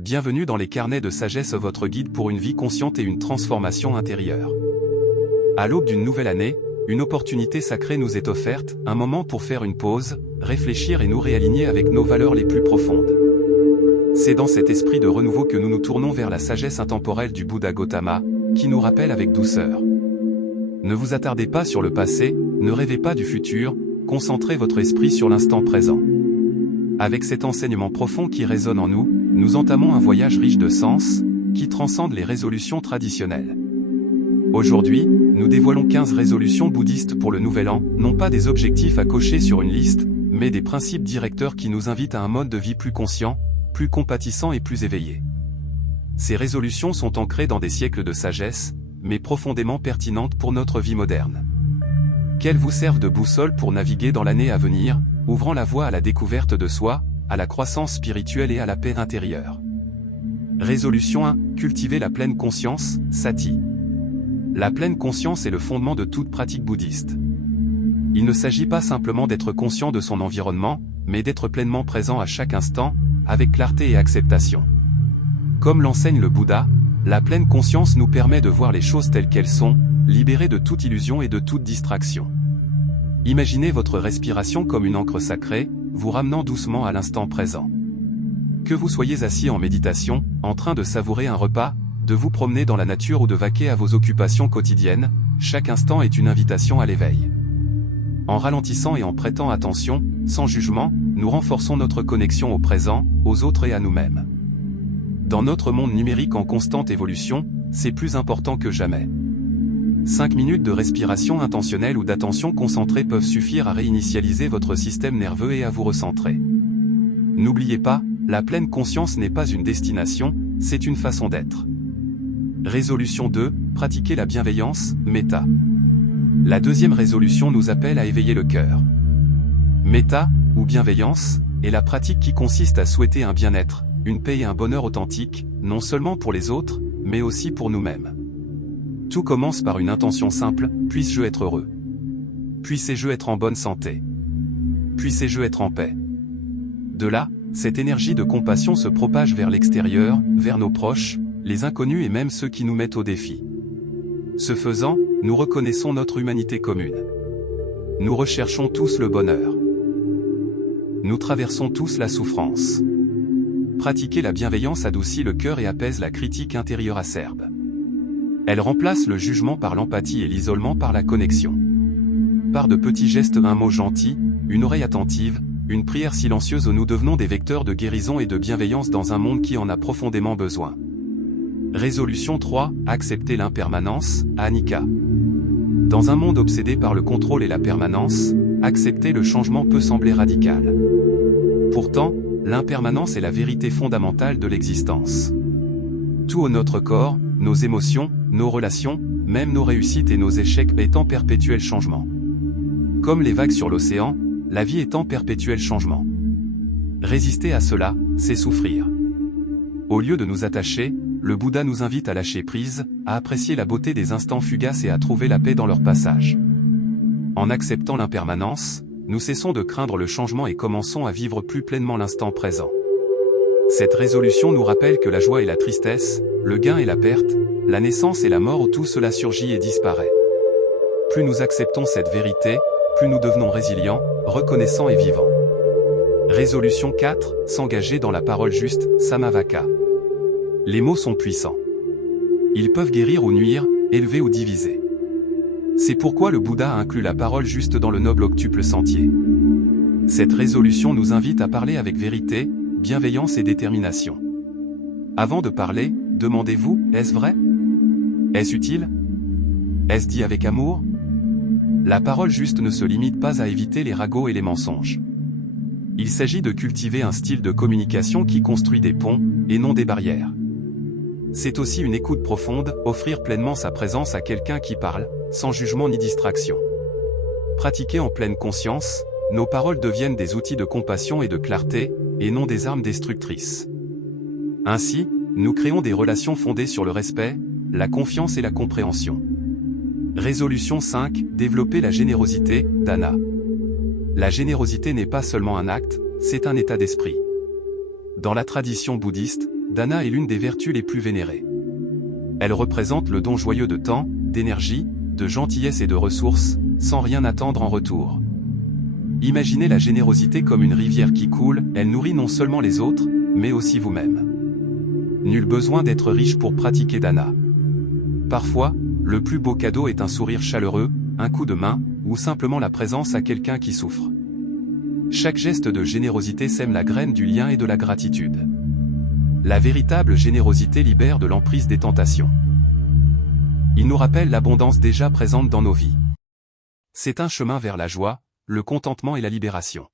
Bienvenue dans les carnets de sagesse, votre guide pour une vie consciente et une transformation intérieure. À l'aube d'une nouvelle année, une opportunité sacrée nous est offerte, un moment pour faire une pause, réfléchir et nous réaligner avec nos valeurs les plus profondes. C'est dans cet esprit de renouveau que nous nous tournons vers la sagesse intemporelle du Bouddha Gautama, qui nous rappelle avec douceur. Ne vous attardez pas sur le passé, ne rêvez pas du futur, concentrez votre esprit sur l'instant présent. Avec cet enseignement profond qui résonne en nous, nous entamons un voyage riche de sens, qui transcende les résolutions traditionnelles. Aujourd'hui, nous dévoilons 15 résolutions bouddhistes pour le nouvel an, non pas des objectifs à cocher sur une liste, mais des principes directeurs qui nous invitent à un mode de vie plus conscient, plus compatissant et plus éveillé. Ces résolutions sont ancrées dans des siècles de sagesse, mais profondément pertinentes pour notre vie moderne. Qu'elles vous servent de boussole pour naviguer dans l'année à venir, ouvrant la voie à la découverte de soi, à la croissance spirituelle et à la paix intérieure. Résolution 1. Cultiver la pleine conscience, Sati. La pleine conscience est le fondement de toute pratique bouddhiste. Il ne s'agit pas simplement d'être conscient de son environnement, mais d'être pleinement présent à chaque instant, avec clarté et acceptation. Comme l'enseigne le Bouddha, la pleine conscience nous permet de voir les choses telles qu'elles sont, libérées de toute illusion et de toute distraction. Imaginez votre respiration comme une encre sacrée, vous ramenant doucement à l'instant présent. Que vous soyez assis en méditation, en train de savourer un repas, de vous promener dans la nature ou de vaquer à vos occupations quotidiennes, chaque instant est une invitation à l'éveil. En ralentissant et en prêtant attention, sans jugement, nous renforçons notre connexion au présent, aux autres et à nous-mêmes. Dans notre monde numérique en constante évolution, c'est plus important que jamais. 5 minutes de respiration intentionnelle ou d'attention concentrée peuvent suffire à réinitialiser votre système nerveux et à vous recentrer. N'oubliez pas, la pleine conscience n'est pas une destination, c'est une façon d'être. Résolution 2, pratiquer la bienveillance, Metta. La deuxième résolution nous appelle à éveiller le cœur. Metta, ou bienveillance, est la pratique qui consiste à souhaiter un bien-être, une paix et un bonheur authentique, non seulement pour les autres, mais aussi pour nous-mêmes. Tout commence par une intention simple, puisse-je être heureux? Puisse-je être en bonne santé? Puisse-je être en paix? De là, cette énergie de compassion se propage vers l'extérieur, vers nos proches, les inconnus et même ceux qui nous mettent au défi. Ce faisant, nous reconnaissons notre humanité commune. Nous recherchons tous le bonheur. Nous traversons tous la souffrance. Pratiquer la bienveillance adoucit le cœur et apaise la critique intérieure acerbe. Elle remplace le jugement par l'empathie et l'isolement par la connexion. Par de petits gestes, un mot gentil, une oreille attentive, une prière silencieuse, nous devenons des vecteurs de guérison et de bienveillance dans un monde qui en a profondément besoin. Résolution 3, accepter l'impermanence, Anicca. Dans un monde obsédé par le contrôle et la permanence, accepter le changement peut sembler radical. Pourtant, l'impermanence est la vérité fondamentale de l'existence. Tout notre corps, nos émotions, nos relations, même nos réussites et nos échecs est en perpétuel changement. Comme les vagues sur l'océan, la vie est en perpétuel changement. Résister à cela, c'est souffrir. Au lieu de nous attacher, le Bouddha nous invite à lâcher prise, à apprécier la beauté des instants fugaces et à trouver la paix dans leur passage. En acceptant l'impermanence, nous cessons de craindre le changement et commençons à vivre plus pleinement l'instant présent. Cette résolution nous rappelle que la joie et la tristesse, le gain et la perte, la naissance et la mort, tout cela surgit et disparaît. Plus nous acceptons cette vérité, plus nous devenons résilients, reconnaissants et vivants. Résolution 4, s'engager dans la parole juste, Samavaka. Les mots sont puissants. Ils peuvent guérir ou nuire, élever ou diviser. C'est pourquoi le Bouddha a inclus la parole juste dans le noble octuple sentier. Cette résolution nous invite à parler avec vérité, bienveillance et détermination. Avant de parler, demandez-vous, est-ce vrai? Est-ce utile? Est-ce dit avec amour? La parole juste ne se limite pas à éviter les ragots et les mensonges. Il s'agit de cultiver un style de communication qui construit des ponts, et non des barrières. C'est aussi une écoute profonde, offrir pleinement sa présence à quelqu'un qui parle, sans jugement ni distraction. Pratiquer en pleine conscience, nos paroles deviennent des outils de compassion et de clarté, et non des armes destructrices. Ainsi, nous créons des relations fondées sur le respect, la confiance et la compréhension. Résolution 5, développer la générosité, Dana. La générosité n'est pas seulement un acte, c'est un état d'esprit. Dans la tradition bouddhiste, Dana est l'une des vertus les plus vénérées. Elle représente le don joyeux de temps, d'énergie, de gentillesse et de ressources, sans rien attendre en retour. Imaginez la générosité comme une rivière qui coule, elle nourrit non seulement les autres, mais aussi vous-même. Nul besoin d'être riche pour pratiquer Dana. Parfois, le plus beau cadeau est un sourire chaleureux, un coup de main, ou simplement la présence à quelqu'un qui souffre. Chaque geste de générosité sème la graine du lien et de la gratitude. La véritable générosité libère de l'emprise des tentations. Il nous rappelle l'abondance déjà présente dans nos vies. C'est un chemin vers la joie, le contentement et la libération.